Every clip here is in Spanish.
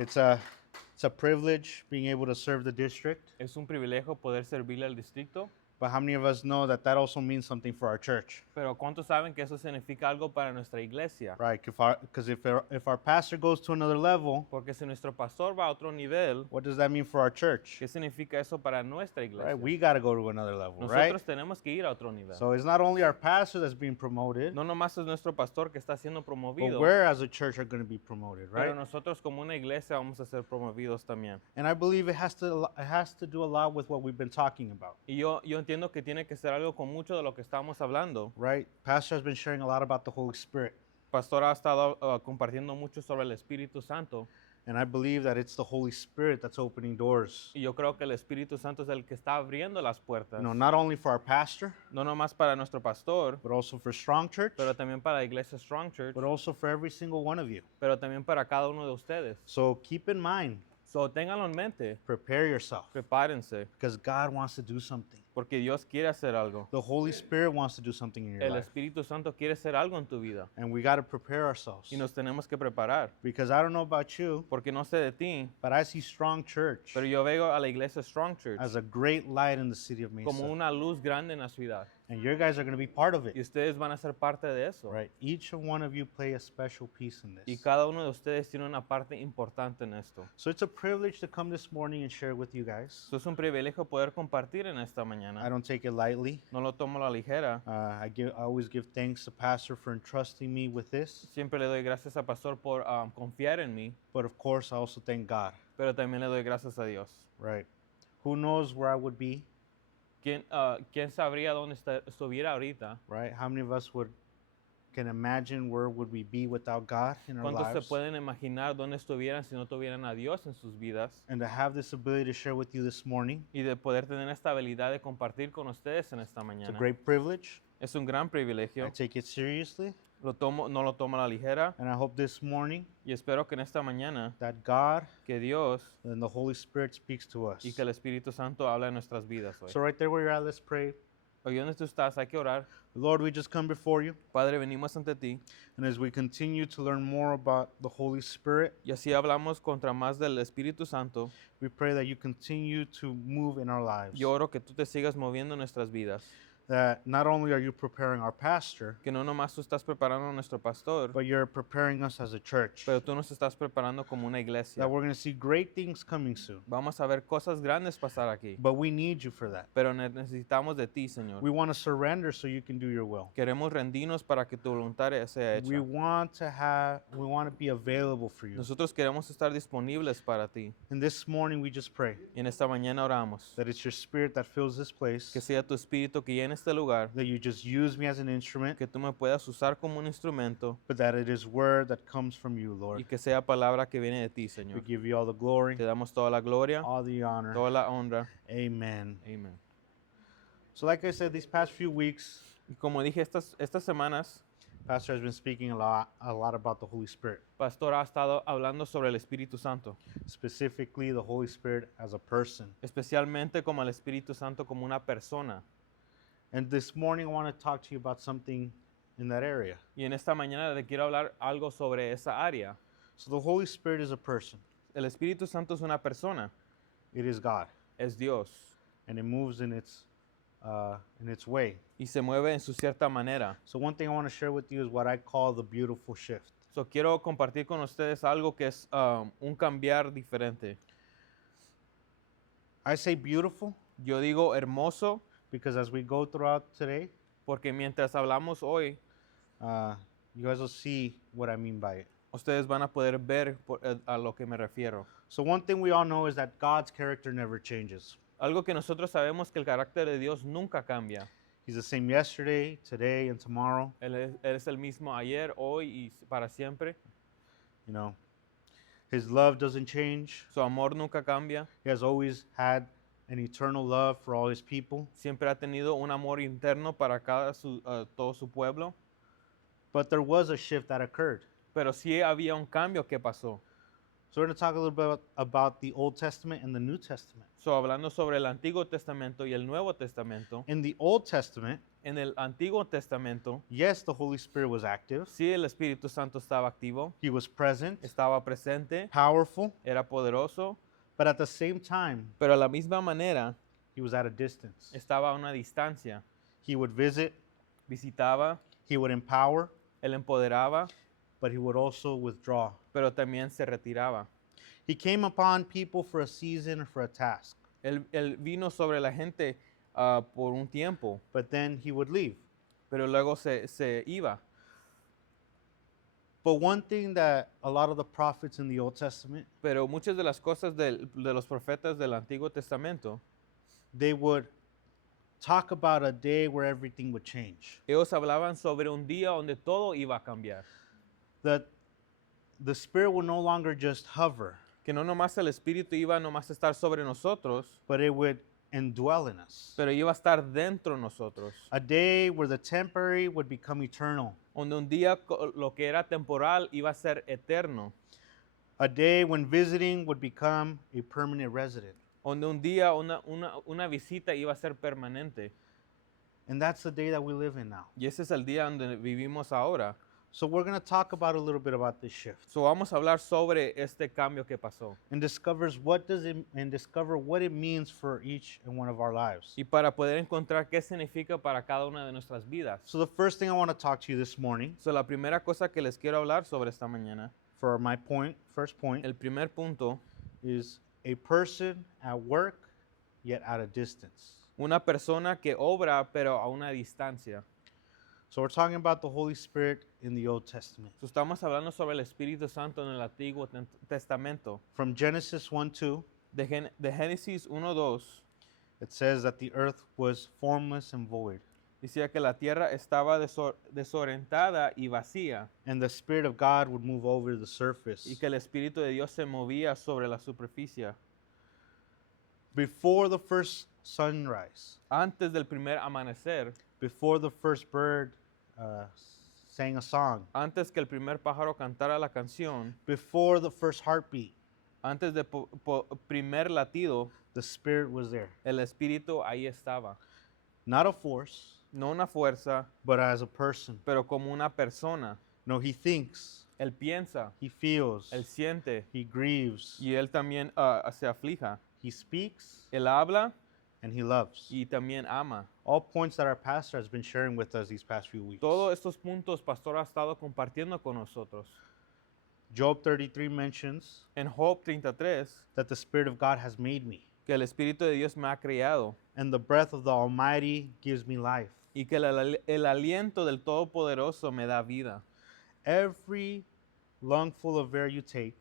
It's a privilege being able to serve the district. Es un privilegio poder servirle al distrito, But how many of us know that that also means something for our church? pero ¿cuántos saben que eso significa algo para nuestra iglesia? Right? Because if our pastor goes to another level, Porque si nuestro pastor va a otro nivel, what does that mean for our church? ¿qué significa eso para nuestra iglesia? Right? We got to go to another level, Nosotros right? tenemos que ir a otro nivel. So it's not only our pastor that's being promoted, No nomás es nuestro pastor que está siendo but promovido, we're as a church are going to be promoted, pero right? nosotros como una iglesia vamos a ser promovidos también. And I believe it has to do a lot with what we've been talking about, Y yo entiendo que tiene que ser algo con mucho de lo que estamos hablando. right? Pastor has been sharing a lot about the Holy Spirit, Pastor ha estado compartiendo mucho sobre el Espíritu Santo and I believe that it's the Holy Spirit that's opening doors. y yo creo que el Espíritu Santo es el que está abriendo las puertas. Not only for our pastor, No nomás para nuestro pastor, but also for Strong Church, pero también para la iglesia Strong Church, but also for every single one of you. pero también para cada uno de ustedes. So keep in mind, So, ténganlo en mente, prepare yourself, prepárense, because God wants to do something. porque Dios quiere hacer algo. The Holy Spirit wants to do something in your El life, Espíritu Santo quiere hacer algo en tu vida and we got to prepare ourselves. y nos tenemos que preparar, Because I don't know about you, porque no sé de ti, but I see Strong Church pero yo veo a la iglesia Strong Church as a great light in the city of como Mesa, una luz grande en la ciudad and you guys are going to be part of y it, ustedes van a ser parte de eso. right? Each one of you play a special piece in Y this. cada uno de ustedes tiene una parte importante en esto. So it's a privilege to come this morning and share with you guys. Eso es un privilegio poder compartir en esta I mañana. don't take it lightly. No lo tomo a la ligera. I always give thanks to Pastor for entrusting me with this, Siempre le doy gracias al pastor por confiar en mí, but of course I also thank God, pero también le doy gracias a Dios. right? Who knows where I would be, ¿Quién sabría dónde estuviera ahorita? right? How many of us can imagine where would we be without God in our ¿Cuántos se lives? pueden imaginar dónde estuvieran si no tuvieran a Dios en sus vidas? And to have this ability to share with you this morning, Y de poder tener esta habilidad de compartir con ustedes en esta it's a mañana. great privilege. Es un gran privilegio. I take it seriously, No lo tomo a la ligera. and I hope this morning Y espero que en esta mañana that God que Dios and the Holy Spirit speaks to us. y que el Espíritu Santo hable en nuestras vidas hoy. So right there where you're at, let's pray. Hoy donde tú estás, hay que orar. Lord, we just come before you, Padre, venimos ante ti and as we continue to learn more about the Holy Spirit, y así hablamos contra más del Espíritu Santo. we pray that you continue to move in our lives. Yo oro que tú te sigas moviendo en nuestras vidas. That not only are you preparing our pastor, Que no nomás tú estás preparando a nuestro pastor, but you're preparing us as a church. pero tú nos estás preparando como una iglesia. That we're going to see great things coming soon. Vamos a ver cosas grandes pasar aquí, But we need you for that. pero necesitamos de ti, Señor. We want to surrender so you can do your will. Queremos rendirnos para que tu voluntad sea hecha. We want to be available for you. Nosotros queremos estar disponibles para ti. And this morning we just pray Y en esta mañana oramos. that it's your spirit that fills this place, Que sea tu espíritu que llene este lugar, that you just use me as an instrument, que tú me puedas usar como un instrumento but that it is word that comes from you, y Lord. que sea palabra que viene de ti, We Señor. give you all the glory, Te damos toda la gloria, all the honor. toda la honra. Amen. Amén. So like I said, these past few weeks, Y como dije, estas semanas, Pastor has been speaking a lot about the Holy Spirit, Pastor ha estado hablando sobre el Espíritu Santo, specifically the Holy Spirit as a person. especialmente como el Espíritu Santo como una persona. And this morning I want to talk to you about something in that area. Y en esta mañana te quiero hablar algo sobre esa área. So the Holy Spirit is a person. El Espíritu Santo es una persona, It is God, es Dios, and it moves in its way. y se mueve en su cierta manera. So one thing I want to share with you is what I call the beautiful shift. So, quiero compartir con ustedes algo que es un cambiar diferente. I say beautiful Yo digo hermoso because as we go throughout today, porque mientras hablamos hoy, you guys will see what I mean by it. ustedes van a poder ver a lo que me refiero. So one thing we all know is that God's character never changes. Algo que nosotros sabemos que el carácter de Dios nunca cambia. He's the same yesterday, today, and tomorrow. Él es el mismo ayer, hoy y para siempre. You know, His love doesn't change. Su amor nunca cambia. He has always had an eternal love for all His people. Siempre ha tenido un amor interno para todo su pueblo. But there was a shift that occurred. Pero sí había un cambio que pasó. So we're going to talk a little bit about the Old Testament and the New Testament. So, hablando sobre el Antiguo Testamento y el Nuevo Testamento, In the Old Testament, en el Antiguo Testamento, yes, the Holy Spirit was active. sí, el Espíritu Santo estaba activo, He was present, estaba presente, powerful, era poderoso, but at the same time, pero a la misma manera he was at a distance. estaba a una distancia. He would visit, Visitaba, he would empower, él empoderaba, but he would also withdraw. pero también se retiraba. He came upon people for a season or for a task, Él vino sobre la gente por un tiempo, but then he would leave. pero luego se iba. But one thing that a lot of the prophets in the Old Testament, Pero muchas de las cosas de los profetas del Antiguo Testamento, they would talk about a day where everything would change. ellos hablaban sobre un día donde todo iba a cambiar. That the Spirit would no longer just hover, Que no nomás el Espíritu iba nomás a estar sobre nosotros, but it would indwell in us. pero iba a estar dentro de nosotros. A day where the temporary would become eternal. Donde un día lo que era temporal iba a ser eterno. A day when visiting would become a permanent resident. Donde un día una visita iba a ser permanente. And that's the day that we live in now. Y ese es el día donde vivimos ahora. So we're going to talk about a little bit about this shift So vamos a hablar sobre este cambio que pasó. and discover what it means for each and one of our lives. Y para poder encontrar qué significa para cada una de nuestras vidas. So the first thing I want to talk to you this morning So la primera cosa que les quiero hablar sobre esta mañana, for my first point el primer punto, is a person at work yet at a distance. una persona que obra pero a una distancia. So we're talking about the Holy Spirit in the Old Testament. So estamos hablando sobre el Espíritu Santo en el Antiguo Testamento. From Genesis 1:2, De Génesis 1:2 it says that the earth was formless and void, decía que la tierra estaba desorientada y vacía and the Spirit of God would move over the y surface. que el Espíritu de Dios se movía sobre la superficie. Before the first sunrise, Antes del primer amanecer, before the first bird sang a song, antes que el primer pájaro cantara la canción, before the first heartbeat, antes del primer latido, the Spirit was there. el Espíritu ahí estaba. Not a force, No una fuerza, but as a person. pero como una persona. No, he thinks, Él piensa, he feels, él siente he grieves, y él también se aflija. he speaks, Él habla and he loves. y también ama. All points that our pastor has been sharing with us these past few weeks. Todos estos puntos, Pastor ha estado compartiendo con nosotros. Job 33 mentions En Job 33, that the Spirit of God has made me, que el Espíritu de Dios me ha creado and the breath of the Almighty gives me life. y que el aliento del Todopoderoso me da vida. Every lungful of air you take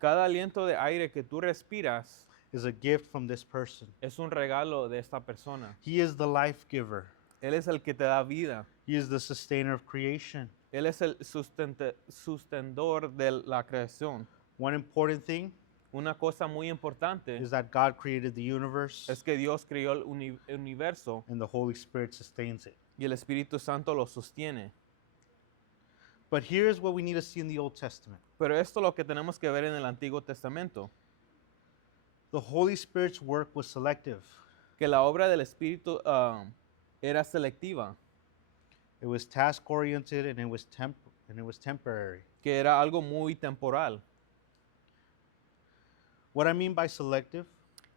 Cada aliento de aire que tú respiras is a gift from this person. es un regalo de esta persona. He is the life giver. Él es el que te da vida. He is the sustainer of creation. Él es el sustentador de la creación. One important thing Una cosa muy importante is that God created the universe es que Dios creó el universo and the Holy Spirit sustains it. y el Espíritu Santo lo sostiene. But here's what we need to see in the Old Testament. Pero esto es lo que tenemos que ver en el Antiguo Testamento, The Holy Spirit's work was selective. que la obra del Espíritu era selectiva, It was task oriented and it was temporary. que era algo muy temporal. What I mean by selective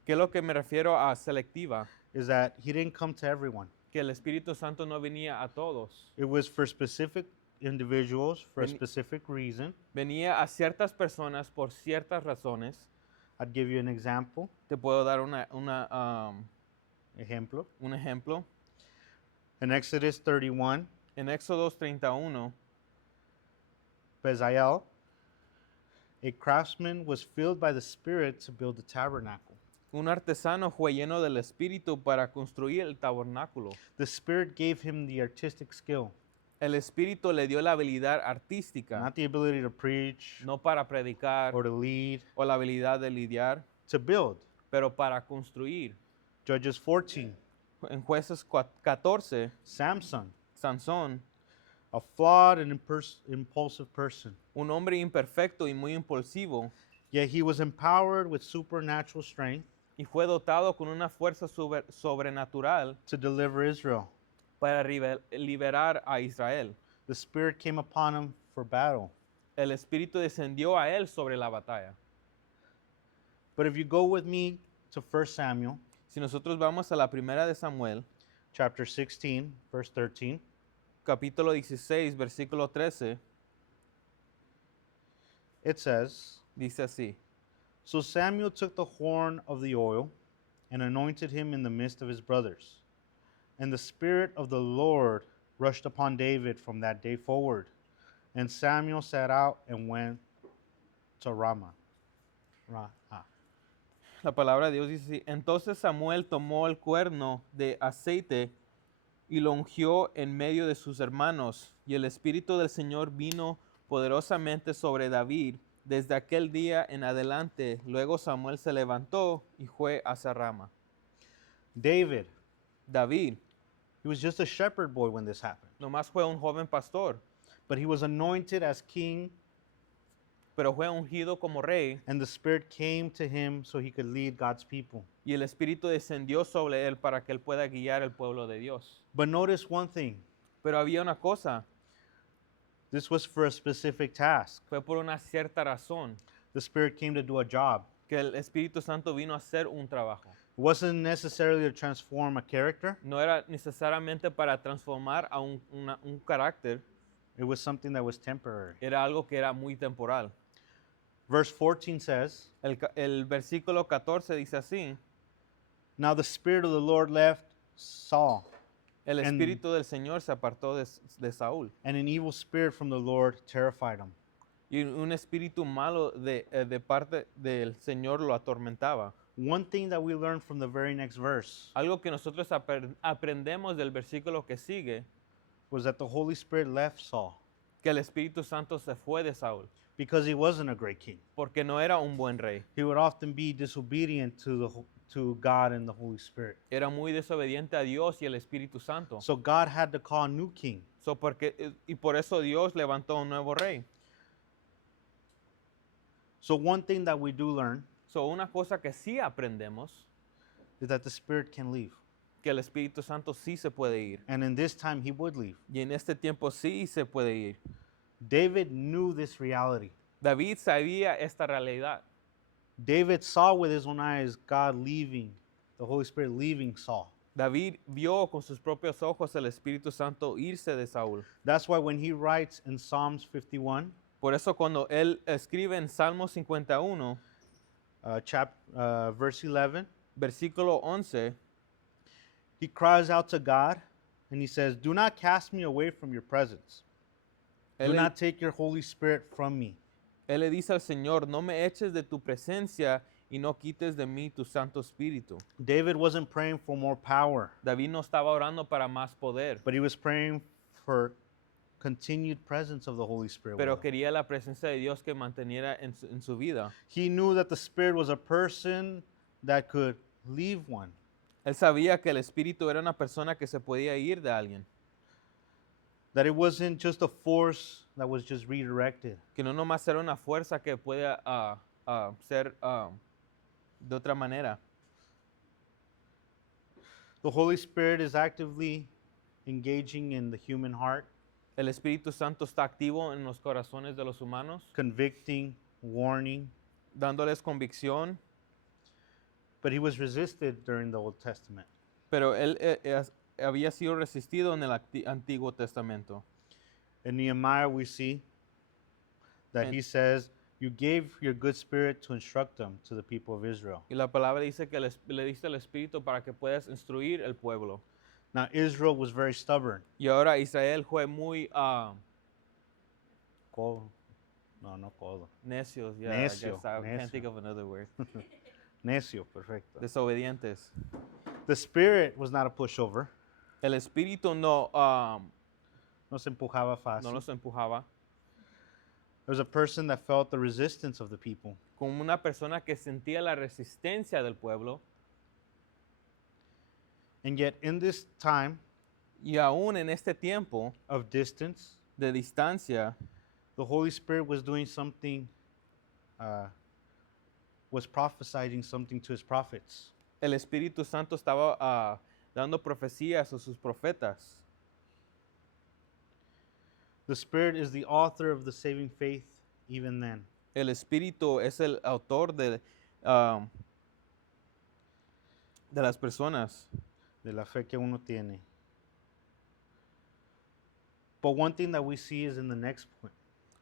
¿Qué es lo que me refiero a selectiva? is that he didn't come to everyone. Que el Espíritu Santo no venía a todos. It was for specific individuals for a Veni- specific reason. Venía a ciertas personas por ciertas razones. I'd give you an example. Te puedo dar un Ejemplo. ejemplo. In Exodus 31, En Éxodo 31, Bezalel, a craftsman, was filled by the Spirit to build the tabernacle. un artesano fue lleno del Espíritu para construir el tabernáculo. The Spirit gave him the artistic skill, El Espíritu le dio la habilidad artística, not the ability to preach no para predicar or to lead, o la habilidad de lidiar, to build. pero para construir. Judges 14, En Jueces 14, Samson, Sansón, a flawed and impulsive person, un hombre imperfecto y muy impulsivo, Yet he was empowered with supernatural strength y fue dotado con una fuerza sobrenatural to deliver Israel. para liberar a Israel. The Spirit came upon him for battle. El Espíritu descendió a él sobre la batalla. But if you go with me to 1 Samuel Si nosotros vamos a la primera de Samuel, chapter 16, verse 13, capítulo 16, versículo 13, it says, dice así. So Samuel took the horn of the oil and anointed him in the midst of his brothers. And the Spirit of the Lord rushed upon David from that day forward. And Samuel set out and went to Ramah. La palabra de Dios dice así. Entonces Samuel tomó el cuerno de aceite y lo ungió en medio de sus hermanos. Y el Espíritu del Señor vino poderosamente sobre David. Desde aquel día en adelante, luego Samuel se levantó y fue hacia Rama. David, David he was just a shepherd boy when this happened. nomás fue un joven pastor, But he was anointed as king, pero fue ungido como rey. and the Spirit came to him so he could lead God's people. Y el Espíritu descendió sobre él para que él pueda guiar el pueblo de Dios. But notice one thing, Pero había una cosa, this was for a specific task. fue por una cierta razón, The Spirit came to do a job. que el Espíritu Santo vino a hacer un trabajo. It wasn't necessarily to transform a character. No era necesariamente para transformar a un carácter, It was something that was temporary. era algo que era muy temporal. Verse 14 says, El versículo 14 dice así, Now the Spirit of the Lord left Saul, el And- Espíritu del Señor se apartó de Saúl. and an evil spirit from the Lord terrified him. Y un espíritu malo de parte del Señor lo atormentaba. One thing that we learn from the very next verse Algo que nosotros aprendemos del versículo que sigue, was that the Holy Spirit left Saul que el Espíritu Santo se fue de Saúl, because he wasn't a great king. porque no era un buen rey. He would often be disobedient to God and the Holy Spirit. Era muy desobediente a Dios y el Espíritu Santo. So God had to call a new king. Y por eso Dios levantó un nuevo rey. So one thing that we do learn Una cosa que sí aprendemos, is that the Spirit can leave. que el Espíritu Santo sí se puede ir. And in this time, he would leave. Y en este tiempo sí se puede ir. David knew this reality. David sabía esta realidad. David saw with his own eyes God leaving, the Holy Spirit leaving Saul. David vio con sus propios ojos el Espíritu Santo irse de Saúl. That's why when he writes in Psalms 51, Por eso cuando él escribe en Salmo 51, verse 11, versículo 11, he cries out to God and he says, Do not cast me away from your presence. Do él, not take your Holy Spirit from me. él le dice al Señor, no me eches de tu presencia y no quites de mí tu Santo Espíritu. David wasn't praying for more power, David no estaba orando para más poder, but he was praying for continued presence of the Holy Spirit. with pero him. quería la presencia de Dios que manteniera en su vida. He knew that the Spirit was a person that could leave one. Él sabía que el Espíritu era una persona que se podía ir de alguien, That it wasn't just a force that was just redirected. que no nomás era una fuerza que puede ser de otra manera. The Holy Spirit is actively engaging in the human heart, El Espíritu Santo está activo en los corazones de los humanos, convicting, warning, dándoles convicción, but he was resisted during the Old Testament. pero él había sido resistido en el Antiguo Testamento. In Nehemiah, we see that And- he says, You gave your good spirit to instruct them to the people of Israel. Y la palabra dice que le diste el Espíritu para que puedas instruir el pueblo. Now, Israel was very stubborn. Y ahora Israel fue muy Cold. No cold. necios. Yeah, Necio, I can't necio. think of another word. Necio, perfecto. Desobedientes. The Spirit was not a pushover. El Espíritu no No se empujaba fácil. los empujaba. There was a person that felt the resistance of the people. Como una persona que sentía la resistencia del pueblo. And yet, in this time Y aún en este tiempo of distance, de distancia, the Holy Spirit was doing something was prophesying something to his prophets. El Espíritu Santo estaba dando profecías a sus profetas. The Spirit is the author of the saving faith even then. El Espíritu es el autor ah, de las personas. De la fe que uno tiene. But one thing that we see is in the next point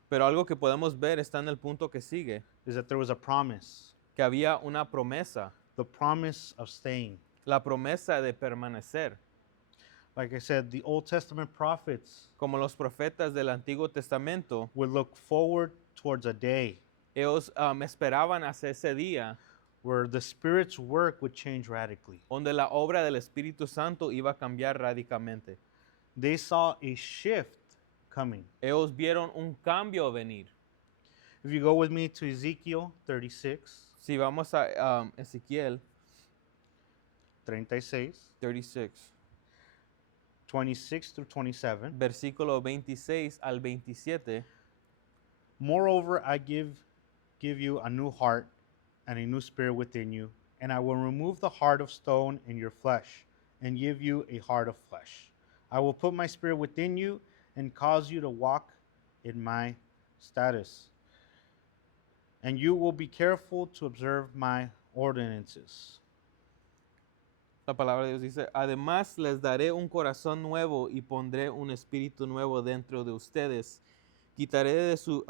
Pero algo que podemos ver está en el punto que sigue, is that there was a promise, que había una promesa, the promise of staying. la promesa de permanecer. Like I said, the Old Testament prophets Como los profetas del Antiguo Testamento, would look forward towards a day ellos esperaban hacia ese día where the Spirit's work would change radically. donde la obra del Espíritu Santo iba a cambiar radicalmente. They saw a shift coming. Ellos vieron un cambio venir. If you go with me to Ezekiel 36, Si vamos a Ezequiel 36, 36, 26 through 27. versículo 26 al 27, Moreover, I give you a new heart and a new spirit within you, and I will remove the heart of stone in your flesh and give you a heart of flesh. I will put my spirit within you and cause you to walk in my status. And you will be careful to observe my ordinances. la palabra de Dios dice, además les daré un corazón nuevo y pondré un espíritu nuevo dentro de ustedes. Quitaré de su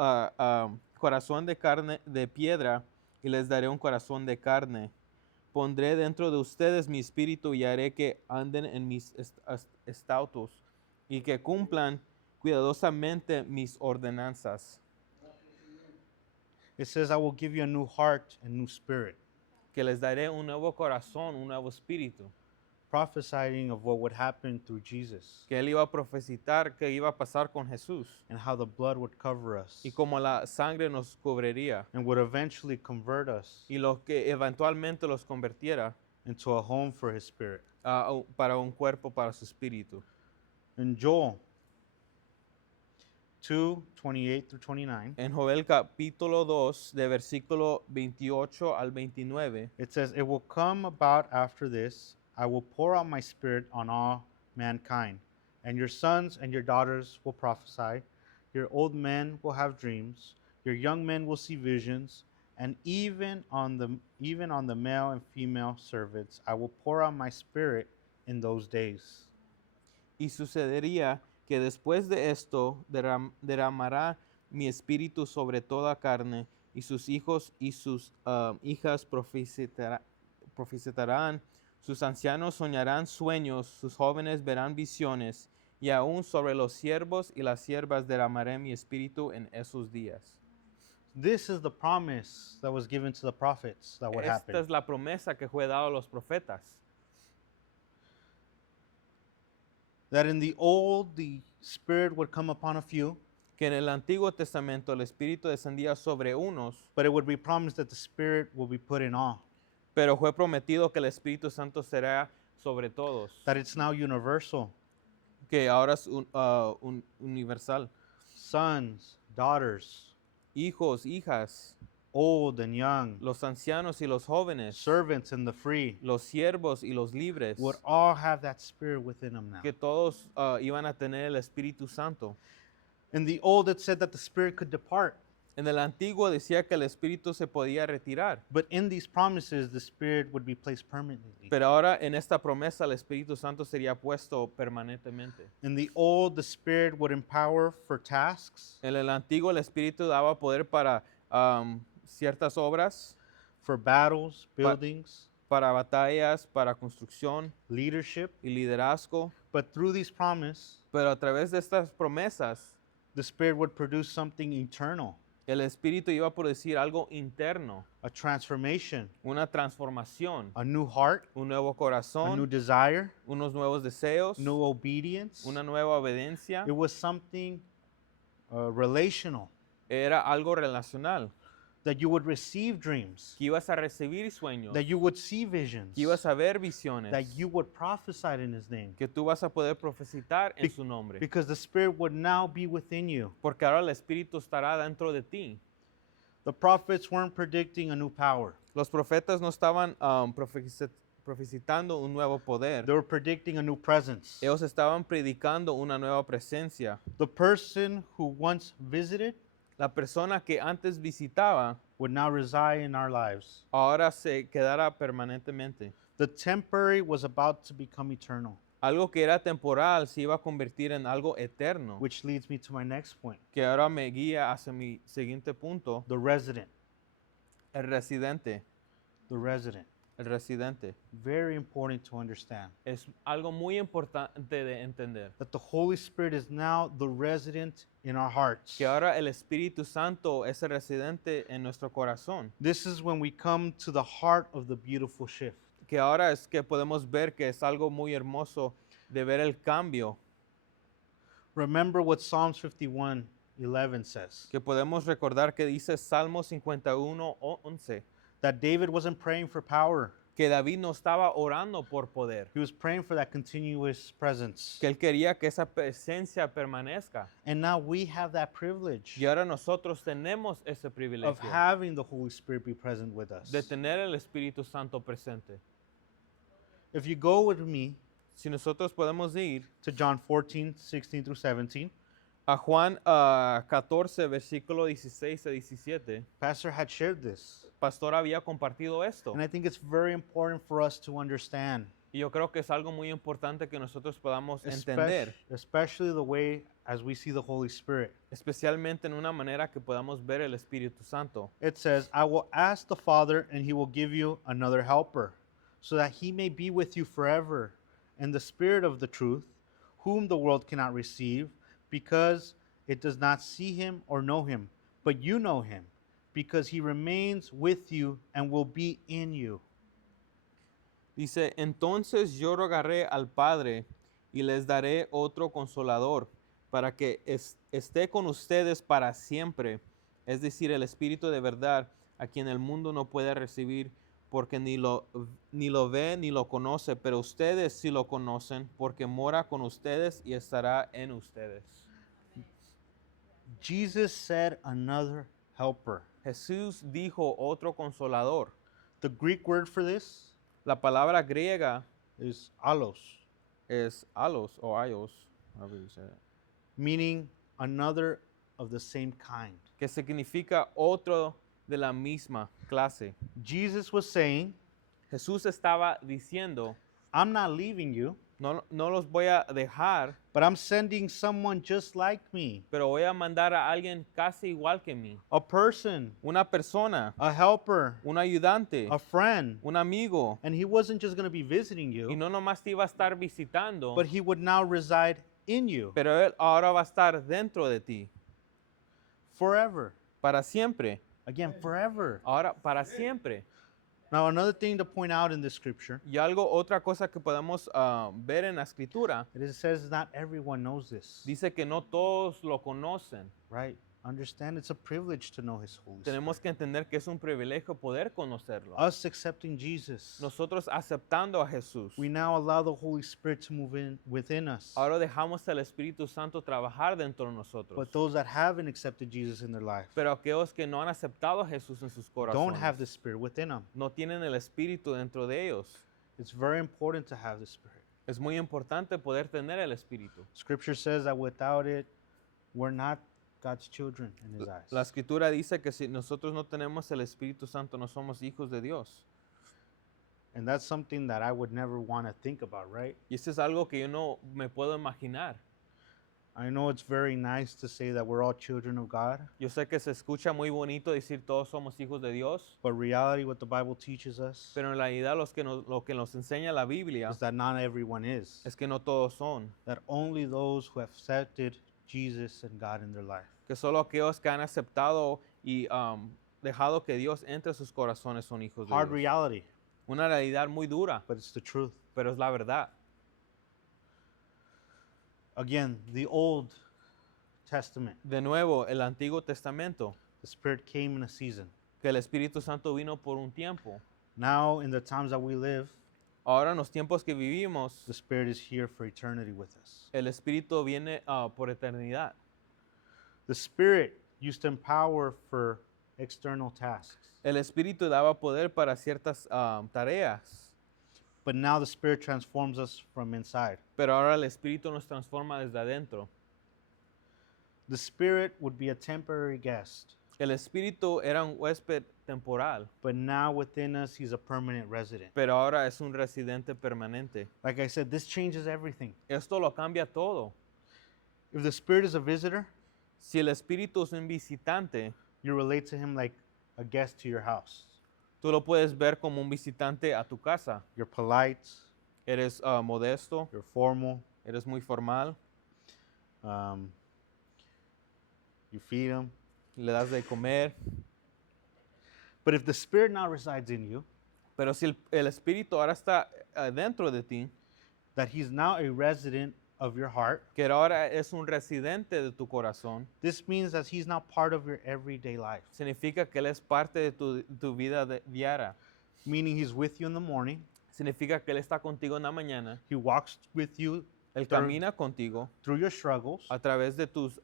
corazón de carne de piedra y les daré un corazón de carne. Pondré dentro de ustedes mi espíritu y haré que anden en mis estatutos y que cumplan cuidadosamente mis ordenanzas. It says, I will give you a new heart and new spirit, Que les daré un nuevo corazón, un nuevo espíritu. prophesying of what would happen through Jesus Que él iba a profetizar que iba a pasar con Jesús and how the blood would cover us y como la sangre nos cubriría and would eventually convert us y lo que eventualmente los convirtiera into a home for his spirit. para un cuerpo para su espíritu. In Joel 2, 28 through 29, En Joel capítulo 2 de versículo 28 al 29 it says, It will come about after this, I will pour out my spirit on all mankind, and your sons and your daughters will prophesy, your old men will have dreams, your young men will see visions, and even on the male and female servants I will pour out my spirit in those days. y sucedería que después de esto derramará mi espíritu sobre toda carne y sus hijos y sus hijas profetizarán, sus ancianos soñarán sueños, sus jóvenes verán visiones, y aún sobre los siervos y las siervas derramaré mi espíritu en esos días. This is the promise that was given to the prophets that would Esta happen. es la promesa que fue dada a los profetas. That in the old, the Spirit would come upon a few, Que en el Antiguo Testamento el Espíritu descendía sobre unos, but it would be promised that the Spirit will be put in all. pero fue prometido que el Espíritu Santo será sobre todos. That it's now universal. Que ahora es universal. Sons, daughters, Hijos, hijas, old and young, los ancianos y los jóvenes, servants and the free los siervos y los libres, would all have that Spirit within them now. que todos iban a tener el Espíritu Santo. In the old, it said that the Spirit could depart, En el Antiguo decía que el Espíritu se podía retirar, but in these promises, the Spirit would be placed permanently. pero ahora en esta promesa el Espíritu Santo sería puesto permanentemente. In the old, the Spirit would empower for tasks, En el Antiguo el Espíritu daba poder para ciertas obras, for battles, buildings, para batallas, para construcción leadership, y liderazgo, but through these promises, pero a través de estas promesas the Spirit would produce something eternal, el Espíritu iba a producir algo interno, a transformation, una transformación, a new heart, un nuevo a new corazón, desire, unos nuevos deseos, new obedience. una nueva obediencia. It was something relational, Era algo relacional, that you would receive dreams, que ibas a recibir sueños, that you would see visions, que ibas a ver visiones, that you would prophesy in His name, que tú vas a poder profetizar en Be- su nombre, because the Spirit would now be within you. porque ahora el Espíritu estará dentro de ti. The prophets weren't predicting a new power. Los profetas no estaban profetizando un nuevo poder. They were predicting a new presence. Ellos estaban predicando una nueva presencia. The person who once visited La persona que antes visitaba would now reside in our lives. ahora se quedará permanentemente. The temporary was about to become eternal, Algo que era temporal se iba a convertir en algo eterno, which leads me to my next point. que ahora me guía hacia mi siguiente punto, The resident. el residente. The resident. El residente. Very important to understand Es algo muy importante de entender. that the Holy Spirit is now the resident in our hearts. Que ahora el Espíritu Santo es el residente en nuestro corazón. This is when we come to the heart of the beautiful shift. Que ahora es que podemos ver que es algo muy hermoso de ver el cambio. Remember what Psalms 51:11 says, Que podemos recordar que dice Salmo 51:11. that David wasn't praying for power. Que David no estaba orando por poder. He was praying for that continuous presence. Que él quería que esa presencia permanezca. And now we have that privilege Y ahora nosotros tenemos ese of privilegio having the Holy Spirit be present with us. de tener el Espíritu Santo presente. If you go with me Si nosotros podemos ir to John 14:16 through 17, a Juan 14, versículo 16 a 17, Pastor had shared this. Pastor había compartido esto. And I think it's very important for us to understand, Y yo creo que es algo muy importante que nosotros podamos entender, especially the way as we see the Holy Spirit. especialmente en una manera que podamos ver el Espíritu Santo. It says, I will ask the Father, and he will give you another helper, so that he may be with you forever, and the Spirit of the truth, whom the world cannot receive, because it does not see him or know him, but you know him, because he remains with you and will be in you. Dice, entonces yo rogaré al Padre y les daré otro consolador para que esté con ustedes para siempre, es decir, el Espíritu de verdad, a quien el mundo no puede recibir porque ni lo ve ni lo conoce, pero ustedes sí lo conocen porque mora con ustedes y estará en ustedes. Jesus said another helper. Jesús dijo otro consolador. The Greek word for this La palabra griega is allos, es alos o aios, however you say it, meaning another of the same kind. que significa otro de la misma clase. Jesus was saying, Jesús estaba diciendo, I'm not leaving you, no los voy a dejar, but I'm sending someone just like me, pero voy a mandar a alguien casi igual que mí. a person, Una persona, a helper, un ayudante, a friend. un amigo. And he wasn't just going to be visiting Y you, no nomás te iba a estar visitando, but he would now reside in you pero Él ahora va a estar dentro de ti, forever. para siempre. Again, forever. Ahora, para siempre. Now, another thing to point out in this scripture, Y otra cosa que podemos ver en la escritura, it says not everyone knows this, dice que no todos lo conocen. right? Understand it's a privilege to know his Holy Spirit. Tenemos que entender que es un privilegio poder conocerlo. Us accepting Jesus, Nosotros aceptando a Jesús, we now allow the Holy Spirit to move in within us. ahora dejamos al Espíritu Santo trabajar dentro de nosotros. But those that haven't accepted Jesus in their life Pero aquellos que no han aceptado a Jesús en sus don't have corazones, the Spirit within them. no tienen el Espíritu dentro de ellos. It's very important to have the Spirit. Es muy importante poder tener el Espíritu. Scripture says that without it, we're not God's children in his eyes. La Escritura dice que si nosotros no tenemos el Espíritu Santo, no somos hijos de Dios. And that's something that I would never want to think about, right? Y eso es algo que yo no me puedo imaginar. I know it's very nice to say that we're all children of God, Yo sé que se escucha muy bonito decir todos somos hijos de Dios, but reality, what the Bible teaches us, pero en realidad lo que nos enseña la Biblia is that not everyone is. es que no todos son. That only those who have accepted Jesus and God in their life. Que solo aquellos que han aceptado y dejado que Dios entre a sus corazones son hijos de Hard Dios. reality, Una realidad muy dura, but it's the truth. pero es la verdad. Again, the Old Testament, De nuevo, el Antiguo Testamento, the Spirit came in a season. que el Espíritu Santo vino por un tiempo. Now, in the times that we live, Ahora en los tiempos que vivimos, the Spirit is here for eternity with us. el Espíritu viene por eternidad. The Spirit used to empower for external tasks. El Espíritu daba poder para ciertas tareas, But now the Spirit transforms us from inside. pero ahora el Espíritu nos transforma desde adentro. The Spirit would be a temporary guest, El Espíritu era un huésped temporal, but now within us, He's a permanent resident. pero ahora es un residente permanente. Like I said, this changes everything. Esto lo cambia todo. If the Spirit is a visitor, Si el Espíritu es un visitante, you relate to Him like a guest to your house. tú lo puedes ver como un visitante a tu casa. You're polite, Eres modesto, you're formal, eres muy formal, you feed Him. le das de comer. But if the Spirit now resides in you, Pero si el Espíritu ahora está dentro de ti, that He's now a resident of your heart, que ahora es un residente de tu corazón, this means that He's now part of your everyday life. significa que Él es parte de tu vida diaria. Meaning He's with you in the morning, Significa que Él está contigo en la mañana, He walks with you Él through, camina contigo through your struggles. a través de tus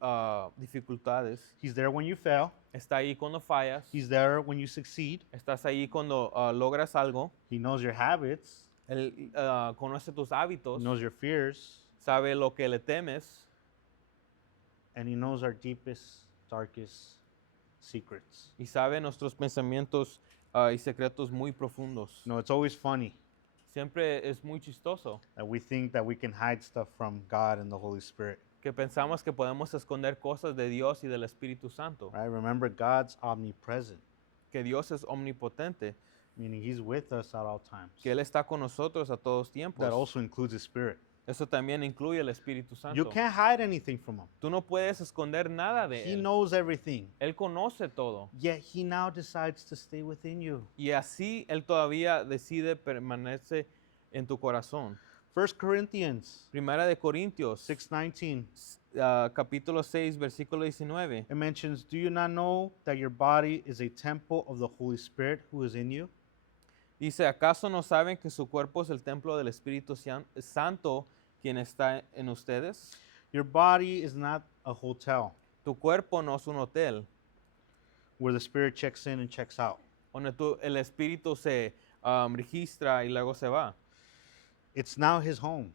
dificultades. He's there when you fail, Está ahí cuando fallas, He's there when you succeed. estás ahí cuando logras algo. He knows your habits, Él conoce tus hábitos, He knows your fears, sabe lo que le temes and He knows our deepest, darkest secrets. y sabe nuestros pensamientos y secretos muy profundos. No, it's always funny Siempre es muy chistoso that we think that we can hide stuff from God and the Holy Spirit. que pensamos que podemos esconder cosas de Dios y del Espíritu Santo, Right? Remember, God's omnipresent, que Dios es omnipotente, meaning He's with us at all times. que Él está con nosotros a todos That tiempos. also includes His Spirit. Eso también incluye el Espíritu You Santo. can't hide anything from Him. Tú no puedes esconder nada de He Él. knows everything. Él conoce todo. Yet He now decides to stay within you. Y así Él todavía decide permanecer en tu corazón. 1 Corinthians Primera de Corintios, 6:19. capítulo 6, versículo 19. It mentions, "Do you not know that your body is a temple of the Holy Spirit who is in you, Dice, ¿acaso no saben que su cuerpo es el templo del Espíritu Santo quien está en ustedes? your body is not a hotel Tu cuerpo no es un hotel where the Spirit checks in and checks out. donde el Espíritu se registra y luego se va. It's now His home.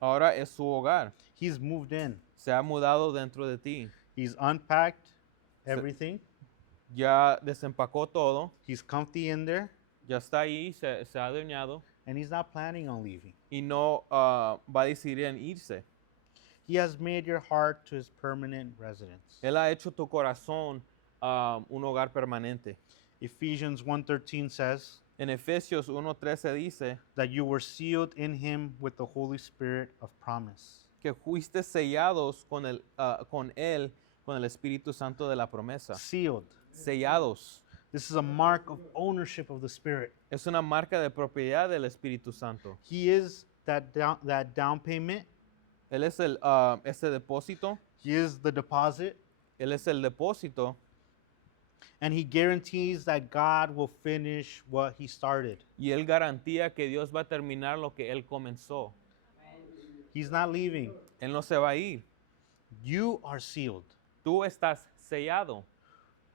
Ahora es su hogar. He's moved in. Se ha mudado dentro de ti. He's unpacked everything. Ya desempacó todo. He's comfy in there, Ya está ahí, se ha adueñado and He's not planning on leaving. y no va a decidir en irse. He has made your heart to His permanent residence. Él ha hecho tu corazón un hogar permanente. Ephesians 1:13 says En Efesios 1:13 dice that you were sealed in Him with the Holy Spirit of promise. que fuiste sellados con Él, con el Espíritu Santo de la promesa. Sealed. Sellados. This is a mark of ownership of the Spirit. Es una marca de propiedad del Espíritu Santo. He is that down payment. Él es ese depósito. He is the deposit. Él es el depósito. And He guarantees that God will finish what He started. Y Él garantía que Dios va a terminar lo que Él comenzó. He's not leaving. Él no se va a ir. You are sealed. Tú estás sellado.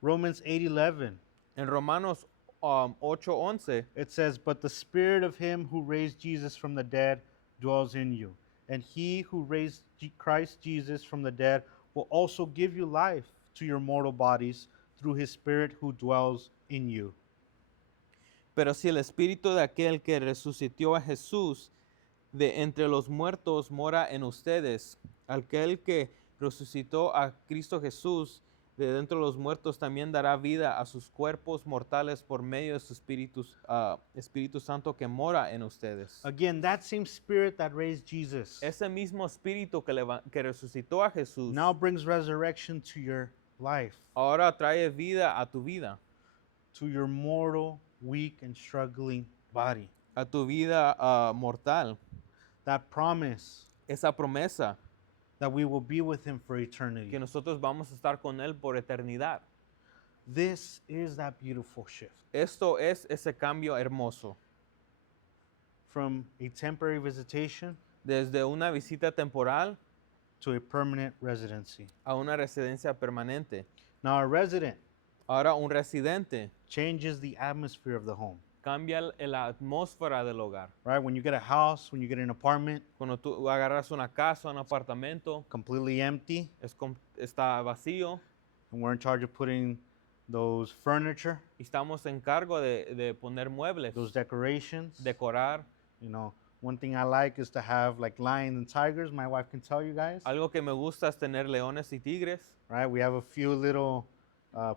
Romans 8:11. En Romanos 8:11 It says, "But the Spirit of Him who raised Jesus from the dead dwells in you. And He who raised Christ Jesus from the dead will also give you life to your mortal bodies through His Spirit who dwells in you." Pero si el Espíritu de aquel que resucitó a Jesús de entre los muertos mora en ustedes, aquel que resucitó a Cristo Jesús de dentro de los muertos también dará vida a sus cuerpos mortales por medio de su Espíritu Santo que mora en ustedes. Again, that same Spirit that raised Jesus Ese mismo Espíritu que resucitó a Jesús now brings resurrection to your life, ahora trae vida a tu vida, to your mortal, weak, and struggling body. a tu vida mortal. That promise Esa promesa that we will be with Him for eternity. que nosotros vamos a estar con Él por eternidad. This is that beautiful shift Esto es ese cambio hermoso. from a temporary visitation Desde una visita temporal to a permanent residency. a una residencia permanente. Now, a resident Ahora un residente changes the atmosphere of the home. cambia la atmósfera del hogar. Right? When you get a house, when you get an apartment, Cuando tú agarras una casa, un apartamento, completely empty, está vacío and we're in charge of putting those furniture, y estamos en cargo de poner muebles, those decorations. decorar. You know, one thing I like is to have like lions and tigers. My wife can tell you guys. Algo que me gusta es tener leones y tigres. Right? We have a few little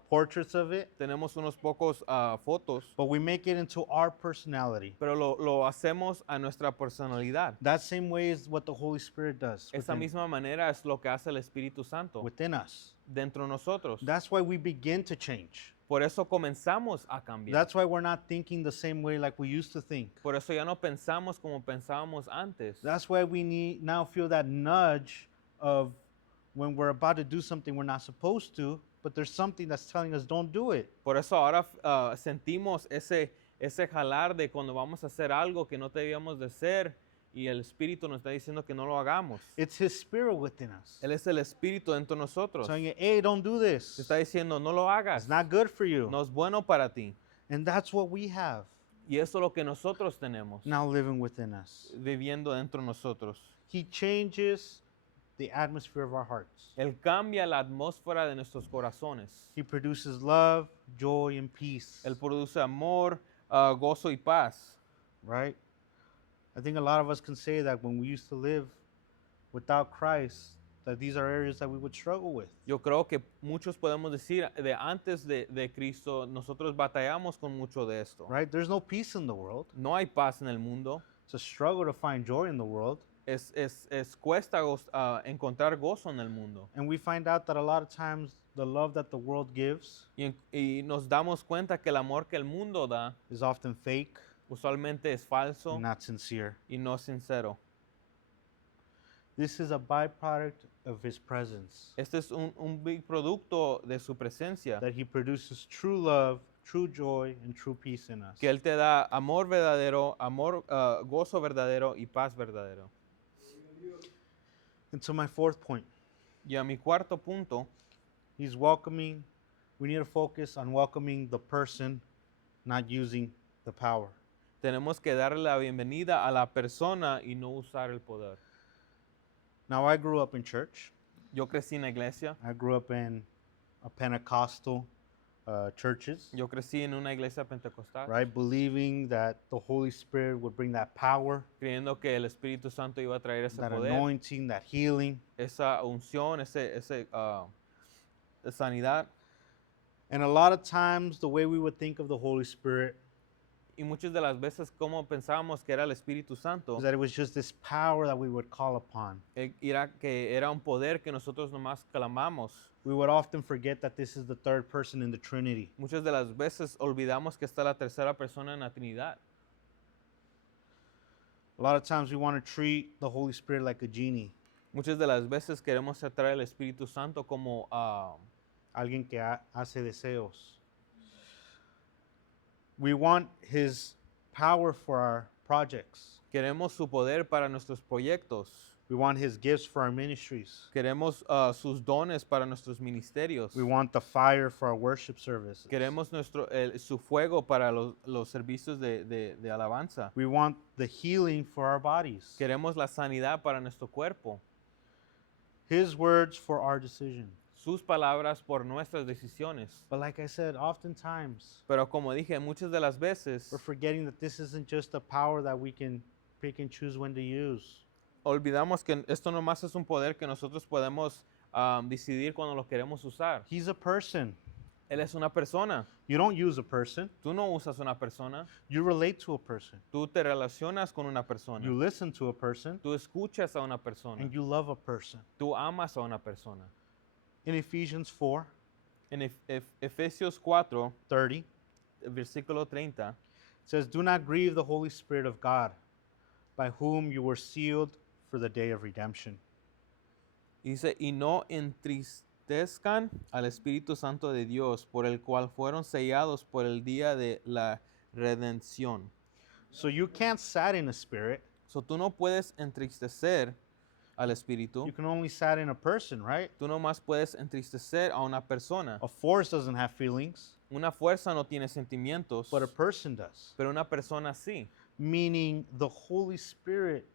portraits of it, Tenemos unos pocos fotos, but we make it into our personality. pero lo hacemos a nuestra personalidad. That same way is what the Holy Spirit does Esa misma manera es lo que hace el Espíritu Santo within us. dentro de nosotros. That's why we begin to change. Por eso comenzamos a cambiar. That's why we're not thinking the same way like we used to think. Por eso ya no pensamos como pensábamos antes. That's why we need now feel that nudge of when we're about to do something we're not supposed to, but there's something that's telling us don't do it. Por eso ahora sentimos ese jalar de cuando vamos a hacer algo que no debíamos de hacer y el Espíritu nos está diciendo que no lo hagamos. It's His Spirit within us. Él es el Espíritu dentro de nosotros. Saying, hey, don't do Te this. está diciendo, no lo hagas. It's not good for you. No es bueno para ti. And that's what we have Y eso es lo que nosotros tenemos now living within us. viviendo dentro de nosotros. He changes the atmosphere of our hearts. Él cambia la atmósfera de nuestros corazones. He produces love, joy, and peace. Él produce amor, gozo y paz. Right? I think a lot of us can say that when we used to live without Christ, that these are areas that we would struggle with. Yo creo que muchos podemos decir de antes de Cristo, nosotros batallamos con mucho de esto. Right? There's no peace in the world. No hay paz en el mundo. It's a struggle to find joy in the world. Es cuesta encontrar gozo en el mundo. And we find out that a lot of times the love that the world gives Y nos damos cuenta que el amor que el mundo da is often fake usualmente es falso and not sincere. y no sincero. This is a byproduct of His presence. Este es un big producto de su presencia, That He produces true love, true joy, and true peace in us. que Él te da amor verdadero, gozo verdadero y paz verdadero. And to my fourth point, Y a mi cuarto punto, He's welcoming, we need to focus on welcoming the person, not using the power. tenemos que darle la bienvenida a la persona y no usar el poder. Now, I grew up in church. Yo crecí en la iglesia, I grew up in a Pentecostal churches, yo crecí en una iglesia pentecostal, right? Believing that the Holy Spirit would bring that power, creyendo que el Espíritu Santo iba a traer ese that poder, anointing, that healing. esa unción, sanidad. And a lot of times, the way we would think of the Holy Spirit Y muchas de las veces como pensábamos que era el Espíritu Santo, is that it was just this power that we would call upon. que era un poder que nosotros nomás clamamos. We would often forget that this is the third person in the Trinity. Muchas de las veces olvidamos que está la tercera persona en la Trinidad. A lot of times, we want to treat the Holy Spirit like a genie, Muchas de las veces queremos tratar el Espíritu Santo como alguien que hace deseos. We want His power for our projects. queremos su poder para nuestros proyectos. We want His gifts for our ministries. Queremos sus dones para nuestros ministerios. We want the fire for our worship services. Queremos su fuego para los servicios de alabanza. We want the healing for our bodies. Queremos la sanidad para nuestro cuerpo. His words for our decision. Sus palabras por nuestras decisiones. But like I said, oftentimes Pero como dije, muchas de las veces we're forgetting that this isn't just a power that we can pick and choose when to use. olvidamos que esto nomás es un poder que nosotros podemos decidir cuando lo queremos usar. He's a person. Él es una persona. You don't use a person. Tú no usas una persona. You relate to a person. Tú te relacionas con una persona. You listen to a person. Tú escuchas a una persona. And you love a person. Tú amas a una persona. In Ephesians 4:30, En Efesios 4, versículo 30, it says, "Do not grieve the Holy Spirit of God, by whom you were sealed for the day of redemption." dice, y no entristezcan al Espíritu Santo de Dios, por el cual fueron sellados por el día de la redención. So you can't sadden a spirit. So, tú no puedes entristecer al espíritu. You can only sadden a person, right? Tú nomás puedes entristecer a una persona. A force doesn't have feelings, Una fuerza no tiene sentimientos, but a person does. pero una persona sí. Meaning the Holy Spirit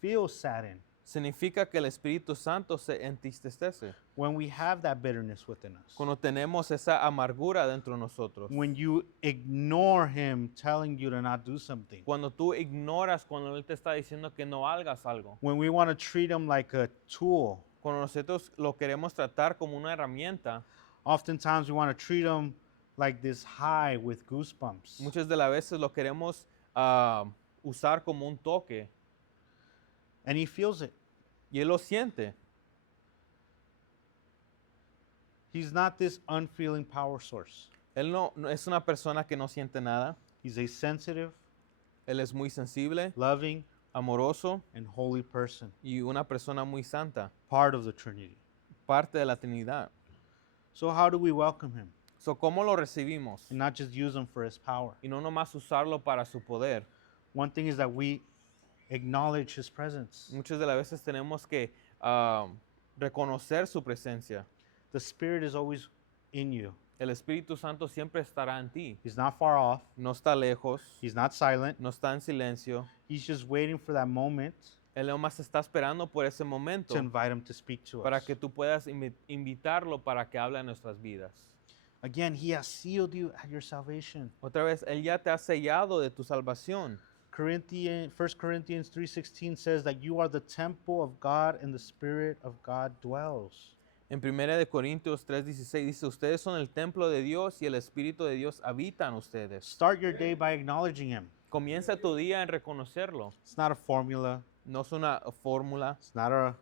feels saddened Significa que el Espíritu Santo se entristece when we have that bitterness within us. cuando tenemos esa amargura dentro de nosotros. When you ignore Him telling you to not do something. Cuando tú ignoras cuando Él te está diciendo que no hagas algo. When we want to treat Him like a tool. Cuando nosotros lo queremos tratar como una herramienta, Oftentimes we want to treat Him like this high with goosebumps. muchas de las veces lo queremos usar como un toque And He feels it. y Él lo siente. He's not this unfeeling power source. Él no es una persona que no siente nada. He's a sensitive, Él es muy sensible, loving, amoroso and holy person, y una persona muy santa, part of the Trinity. parte de la Trinidad. So how do we welcome Him So, ¿cómo lo recibimos? and not just use Him for His power? Y no nomás usarlo para su poder. One thing is that we acknowledge His presence. Muchas de las veces tenemos que reconocer su presencia. The Spirit is always in you. El Espíritu Santo siempre estará en ti. He's not far off. No está lejos, He's not silent. no está en silencio. He's just waiting for that moment Él nomás está esperando por ese momento to invite Him to speak to para us. que tú puedas invitarlo para que hable en nuestras vidas. Again, He has sealed you at your salvation. Otra vez, Él ya te ha sellado de tu salvación. 1 Corinthians 3:16 says that you are the temple of God and the Spirit of God dwells. En 1 de Corintios 3:16 dice, ustedes son el templo de Dios y el Espíritu de Dios habita en ustedes. Start your day by acknowledging Him. Comienza tu día en reconocerlo. It's not a formula. No es una fórmula, It's not a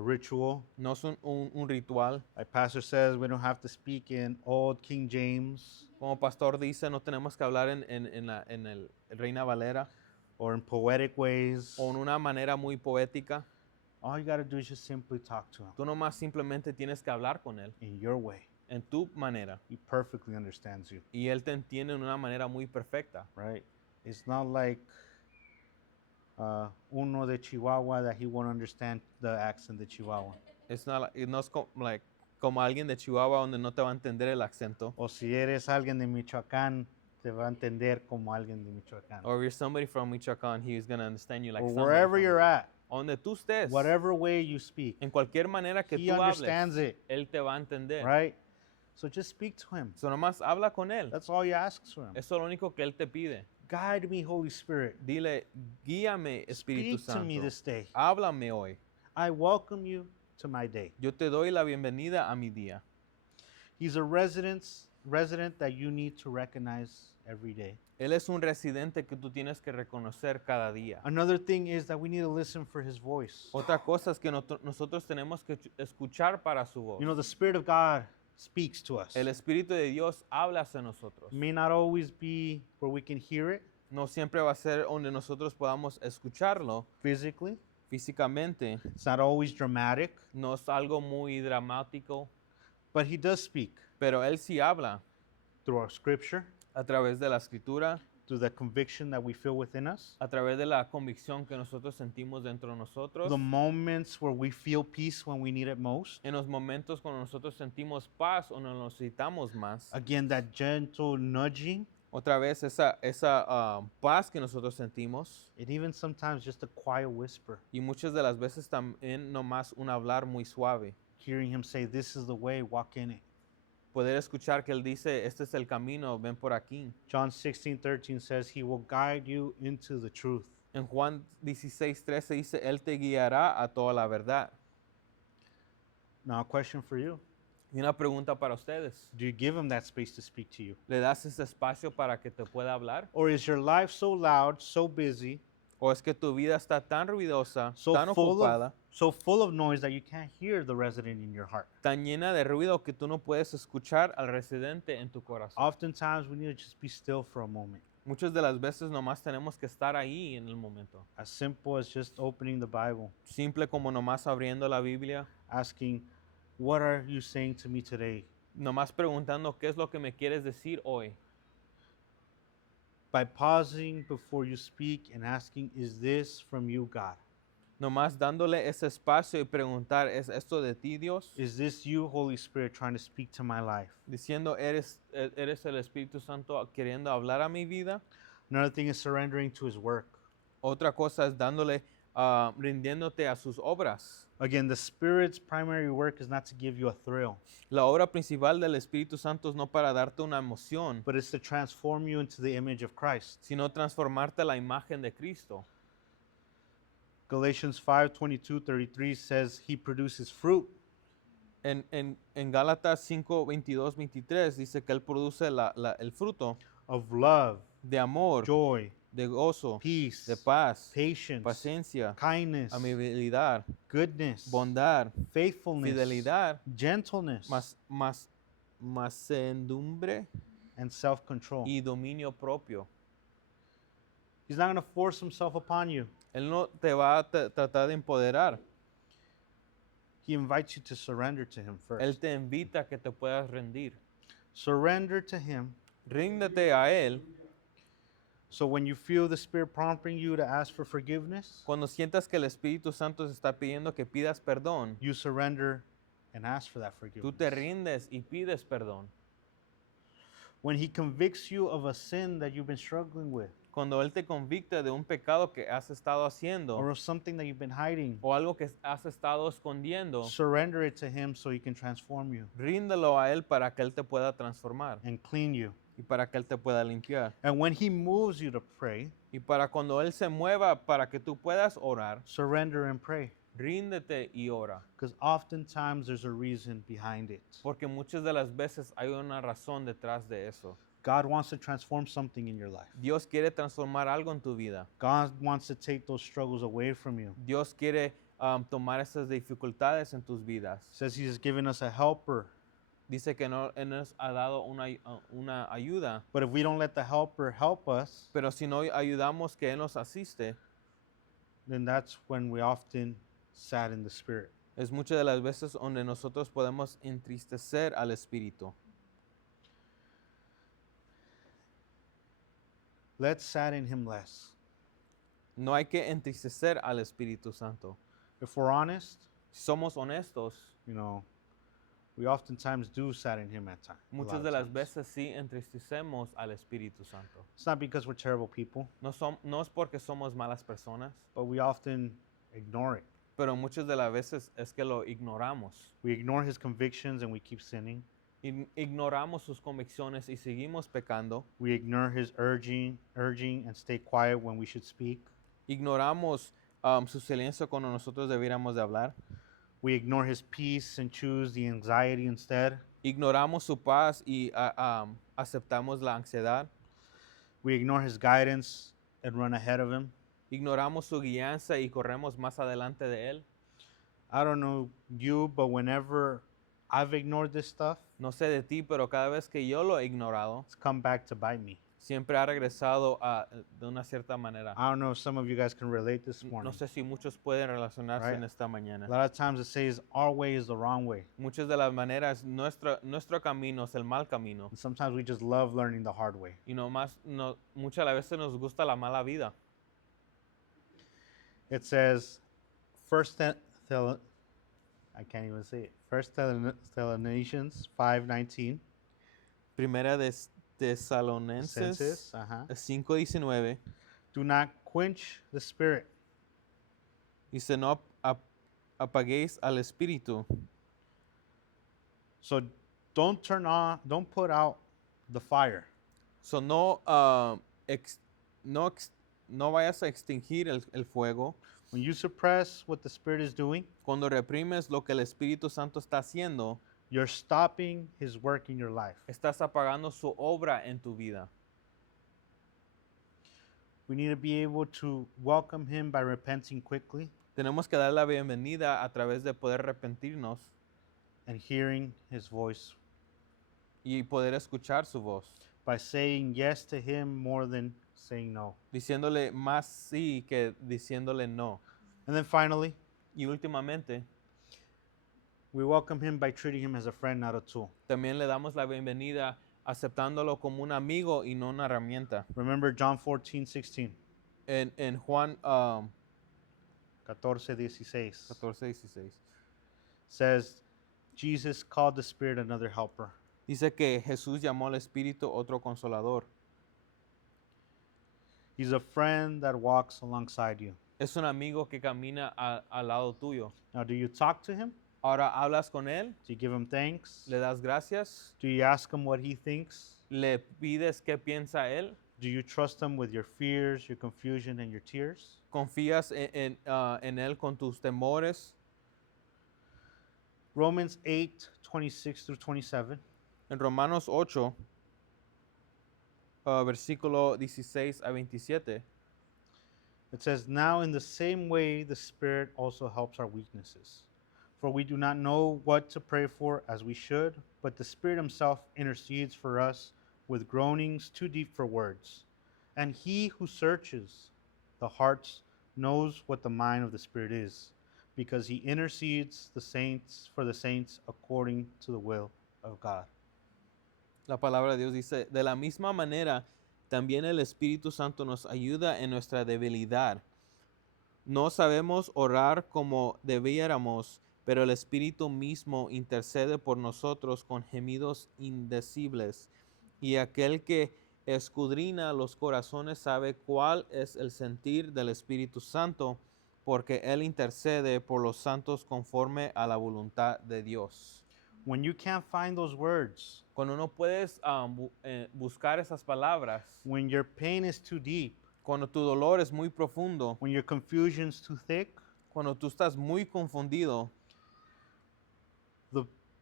ritual. no es un ritual. Like Pastor says, we don't have to speak in old King James Como pastor dice, no tenemos que hablar en el Reina Valera or in poetic ways. o en una manera muy poética. All you got to do is just simply talk to Him Tú nomás simplemente tienes que hablar con Él in your way. en tu manera. He perfectly understands you, Y Él te entiende en una manera muy perfecta. right? It's not like uno de Chihuahua that he won't understand the accent de Chihuahua. No es como alguien de Chihuahua donde no te va a entender el acento. O si eres alguien de Michoacán, te va a entender como alguien de Michoacán. Or if you're somebody from Michoacán, he's going to understand you like Or somebody wherever from you're at, donde tú estés. whatever way you speak, En cualquier manera que He tú hables, understands it, Él te va a entender. right? So just speak to Him. So nomás habla con Él. That's all you ask for Him. Eso es lo único que Él te pide. Guide me, Holy Spirit. Dile, guíame, Espíritu Speak to me Santo. this day. Háblame hoy. I welcome you to my day. Yo te doy la bienvenida a mi día. He's a resident that you need to recognize every day. Él es un residente que tú tienes que reconocer cada día. Another thing is that we need to listen for His voice. Otra cosa es que nosotros tenemos que escuchar para su voz. You know, the Spirit of God speaks to us. El Espíritu de Dios habla hacia nosotros. May not always be where we can hear it No siempre va a ser donde nosotros podamos escucharlo physically. físicamente. It's not always dramatic, No es algo muy dramático, but He does speak pero Él sí habla through our scripture, a través de la escritura, through the conviction that we feel within us, a través de la convicción que nosotros sentimos dentro de nosotros. the moments where we feel peace when we need it most. En los momentos cuando nosotros sentimos paz o nos necesitamos más. Again, that gentle nudging, Otra vez esa paz que nosotros sentimos. and even sometimes just a quiet whisper, Y muchas de las veces también nomás un hablar muy suave. hearing Him say, "This is the way, walk in it." Poder escuchar que Él dice, este es el camino, ven por aquí. John 16:13 says, "He will guide you into the truth." En Juan 16:13 dice, Él te guiará a toda la verdad. Now, a question for you. Y una pregunta para ustedes. Do you give Him that space to speak to you? ¿Le das ese espacio para que te pueda hablar? Or is your life so loud, so busy, ¿O es que tu vida está tan ruidosa, so tan ocupada, full of noise that you can't hear the resident in your heart? tan llena de ruido que tú no puedes escuchar al residente en tu corazón? Oftentimes, we need to just be still for a moment. Muchas de las veces nomás tenemos que estar ahí en el momento. As simple as just opening the Bible, Simple como nomás abriendo la Biblia, asking, "What are you saying to me today?" nomás preguntando qué es lo que me quieres decir hoy. By pausing before you speak and asking, "Is this from you, God?" nomás dándole ese espacio y preguntar, ¿es esto de ti, Dios? Is this you, Holy Spirit, trying to speak to my life? Diciendo, ¿eres el Espíritu Santo queriendo hablar a mi vida? Another thing is surrendering to his work. Otra cosa es dándole, rindiéndote a sus obras. Again, the Spirit's primary work is not to give you a thrill, La obra principal del Espíritu Santo es no para darte una emoción, but it's to transform you into the image of Christ. sino transformarte a la imagen de Cristo. Galatians 5:22-33 says he produces fruit. En Gálatas 5, 22, 23 dice que Él produce el fruto Of love, de amor, joy, de gozo, peace, de paz, patience, paciencia, kindness, amabilidad, goodness, bondad, faithfulness, fidelidad, gentleness, mansedumbre and self-control. y dominio propio. He's not going to force himself upon you. Él no te va a tratar de empoderar. He invites you to surrender to him first. Él te invita a que te puedas rendir. Surrender to him. Ríndete a Él. So when you feel the Spirit prompting you to ask for forgiveness, Cuando sientas que el Espíritu Santo te está pidiendo que pidas perdón, you surrender and ask for that tú te forgiveness. rindes y pides perdón. When he convicts you of a sin that you've been struggling with, Cuando Él te convicta de un pecado que has estado haciendo or of something that you've been hiding, o algo que has estado escondiendo, surrender it to him so he can transform you ríndelo a Él para que Él te pueda transformar and clean you. y para que Él te pueda limpiar. And when he moves you to pray, Y para cuando Él se mueva para que tú puedas orar, surrender and pray. ríndete y ora. Because oftentimes there's a reason behind it. Porque muchas de las veces hay una razón detrás de eso. God wants to transform something in your life. Dios quiere transformar algo en tu vida. God wants to take those struggles away from you. Dios quiere tomar esas dificultades en tus vidas. Says he's given us a helper. Dice que Él nos ha dado una ayuda, But if we don't let the helper help us, pero si no ayudamos que Él nos asiste, then that's when we often sad in the spirit. es muchas de las veces donde nosotros podemos entristecer al Espíritu. Let's sadden him less. No hay que entristecer al Espíritu Santo. If we're honest, Si somos honestos, you know, we oftentimes do sadden him at times. muchas de las veces sí entristecemos al Espíritu Santo. It's not because we're terrible people, No es porque somos malas personas, but we often ignore it. pero muchas de las veces es que lo ignoramos. We ignore his convictions and we keep sinning. Ignoramos sus convicciones y seguimos pecando. We ignore his urging and stay quiet when we should speak. Ignoramos su silencio cuando nosotros debiéramos de hablar. We ignore his peace and choose the anxiety instead. Ignoramos su paz y aceptamos la ansiedad. We ignore his guidance and run ahead of him. Ignoramos su guianza y corremos más adelante de él. I don't know you, but whenever I've ignored this stuff, No sé de ti, pero cada vez que yo lo he ignorado, it's come back to bite me. siempre ha regresado de una cierta manera. I don't know if some of you guys can relate this morning. No sé si muchos pueden relacionarse Right. en esta mañana. A lot of times it says our way is the wrong way. Muchas de las maneras, nuestro camino es el mal camino. And sometimes we just love learning the hard way. Y muchas las veces nos gusta la mala vida. It says, I can't even say it. First Thessalonians 5:19. Primera de Tesalonicenses Senses, uh-huh. 5:19 Do not quench the spirit. dice no apaguéis al espíritu. So don't put out the fire. So no vayas a extinguir el fuego. When you suppress what the Spirit is doing, Cuando reprimes lo que el Espíritu Santo está haciendo, you're stopping his work in your life. estás apagando su obra en tu vida. We need to be able to welcome him by repenting quickly Tenemos que dar la bienvenida a través de poder arrepentirnos and hearing his voice, y poder escuchar su voz, by saying yes to him more than saying no. diciéndole más sí que diciéndole no. And then finally, Y últimamente, we welcome him by treating him as a friend, not a tool. también le damos la bienvenida aceptándolo como un amigo y no una herramienta. Remember John 14:16. En Juan 14:16 14:16. says, Jesus called the Spirit another helper. Dice que Jesús llamó al Espíritu otro consolador. He's a friend that walks alongside you. Es un amigo que camina al lado tuyo. Now, do you talk to him? Ahora hablas con él, Do you give him thanks? le das gracias, Do you ask him what he thinks? le pides qué piensa él, Do you trust him with your fears, your confusion, and your tears? confías en él con tus temores. Romans 8:26 through 27 En Romanos 8, versículo 16 a 27, it says, Now in the same way the Spirit also helps our weaknesses. For we do not know what to pray for as we should, but the Spirit himself intercedes for us with groanings too deep for words. And he who searches the hearts knows what the mind of the Spirit is, because he intercedes for the saints according to the will of God. la palabra de Dios dice, de la misma manera, también el Espíritu Santo nos ayuda en nuestra debilidad. No sabemos orar como debiéramos, pero el Espíritu mismo intercede por nosotros con gemidos indecibles. Y aquel que escudriña los corazones sabe cuál es el sentir del Espíritu Santo, porque Él intercede por los santos conforme a la voluntad de Dios. When you can't find those words, Cuando no puedes buscar esas palabras, when your pain is too deep, cuando tu dolor es muy profundo, when your confusion's too thick, cuando tú estás muy confundido,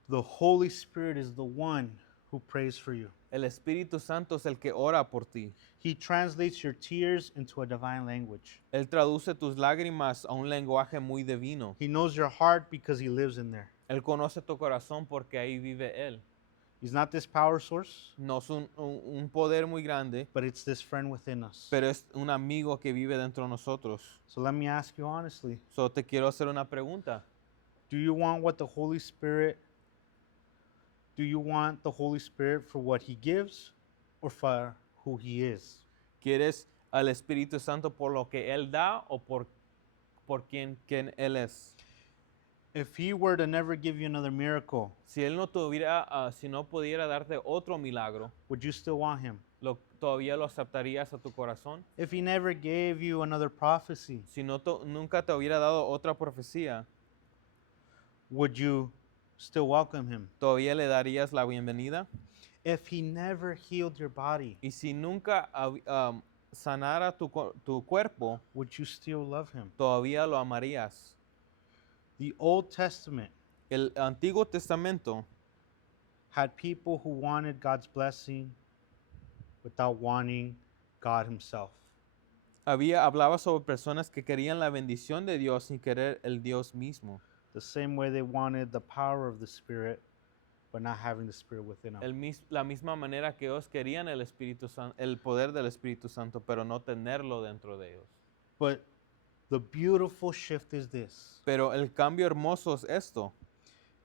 the Holy Spirit is the one who prays for you. el Espíritu Santo es el que ora por ti. He translates your tears into a divine language. Él traduce tus lágrimas a un lenguaje muy divino. He knows your heart because he lives in there. Él conoce tu corazón porque ahí vive Él. He's not this power source, No es un poder muy grande, but it's this friend within us. pero es un amigo que vive dentro de nosotros. So let me ask you honestly, So te quiero hacer una pregunta. do you want the Holy Spirit for what he gives or for who he is? ¿Quieres al Espíritu Santo por lo que Él da o por quien Él es? If he were to never give you another miracle, Si Él no tuviera, si no pudiera darte otro milagro, would you still want him? ¿todavía lo aceptarías a tu corazón? If he never gave you another prophecy, Si no, nunca te hubiera dado otra profecía, would you still welcome him? ¿todavía le darías la bienvenida? If he never healed your body, Y si nunca sanara tu cuerpo, would you still love him? todavía lo amarías. The Old Testament El Antiguo Testamento had people who wanted God's blessing without wanting God himself. hablaba sobre personas que querían la bendición de Dios sin querer el Dios mismo. The same way they wanted the power of the Spirit, but not having the Spirit within them. La misma manera que ellos querían el Espíritu Santo, el poder del Espíritu Santo, pero no tenerlo dentro de ellos. But the beautiful shift is this. Pero el cambio hermoso es esto.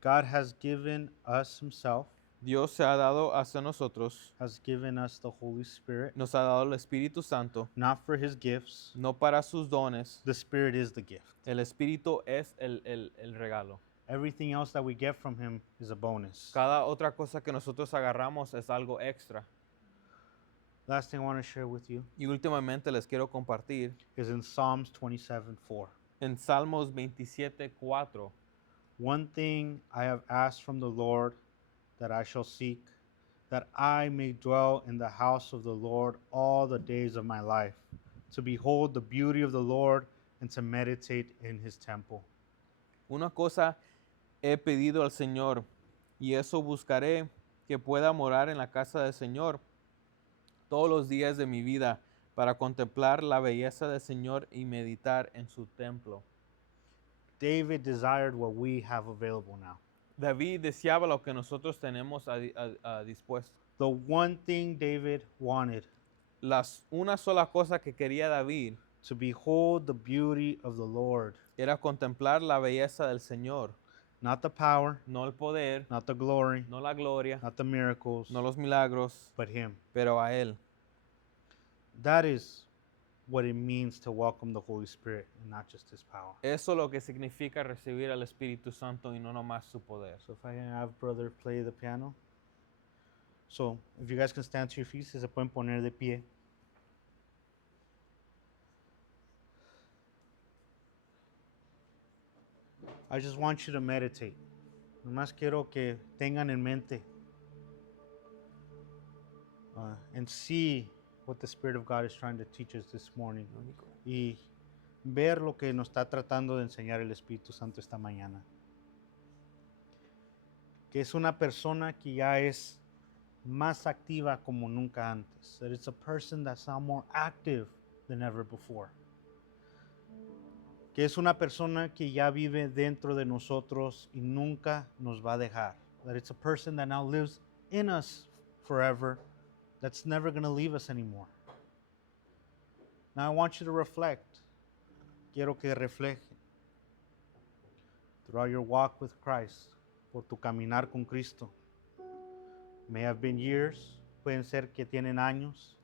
God has given us himself, Dios se ha dado hacia nosotros, has given us the Holy Spirit, nos ha dado el Espíritu Santo, not for his gifts. no para sus dones. The Spirit is the gift. El Espíritu es el regalo. Everything else that we get from him is a bonus. Cada otra cosa que nosotros agarramos es algo extra. Last thing I want to share with you Y últimamente les quiero compartir is in Psalms 27:4. en Salmos 27:4. One thing I have asked from the Lord that I shall seek, that I may dwell in the house of the Lord all the days of my life, to behold the beauty of the Lord and to meditate in his temple. Una cosa he pedido al Señor, y eso buscaré, que pueda morar en la casa del Señor todos los días de mi vida, para contemplar la belleza del Señor y meditar en su templo. David desired what we have available now. David deseaba lo que nosotros tenemos dispuesto. The one thing David wanted, Una sola cosa que quería David to behold the beauty of the Lord, era contemplar la belleza del Señor, not the power, no el poder, not the glory, no la gloria, not the miracles, no los milagros, but him. pero a Él. That is what it means to welcome the Holy Spirit and not just His power. Eso es lo que significa recibir al Espíritu Santo y no nomás su poder. So if I can have brother play the piano. So if you guys can stand to your feet, si se pueden poner de pie. I just want you to meditate. Nomás quiero que tengan en mente and see what the Spirit of God is trying to teach us this morning. Y ver lo que nos está tratando de enseñar el Espíritu Santo esta mañana. Que es una persona que ya es más activa como nunca antes. That it's a person that's now more active than ever before. Que es una persona que ya vive dentro de nosotros y nunca nos va a dejar. That it's a person that now lives in us forever, that's never going to leave us anymore. Now I want you to reflect. Quiero que reflejen throughout your walk with Christ, por tu caminar con Cristo. May have been years, pueden ser que tienen años.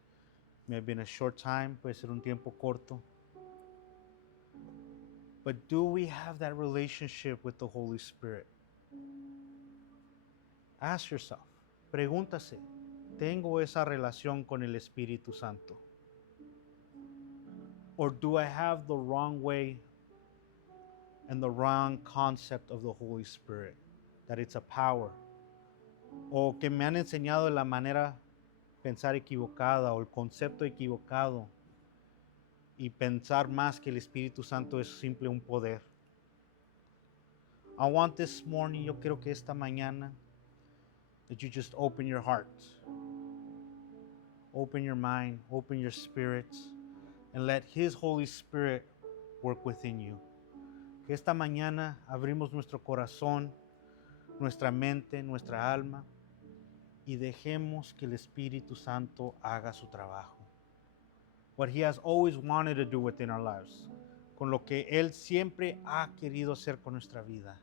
May have been a short time, puede ser un tiempo corto. But do we have that relationship with the Holy Spirit? Ask yourself, pregúntase, ¿tengo esa relación con el Espíritu Santo? Or do I have the wrong way and the wrong concept of the Holy Spirit? That it's a power. O que me han enseñado de la manera pensar equivocada o el concepto equivocado y pensar más que el Espíritu Santo es simple un poder. I want this morning, yo quiero que esta mañana, that you just open your heart, open your mind, open your spirit, and let His Holy Spirit work within you. Que esta mañana abrimos nuestro corazón, nuestra mente, nuestra alma, y dejemos que el Espíritu Santo haga su trabajo. What He has always wanted to do within our lives, con lo que Él siempre ha querido hacer con nuestra vida.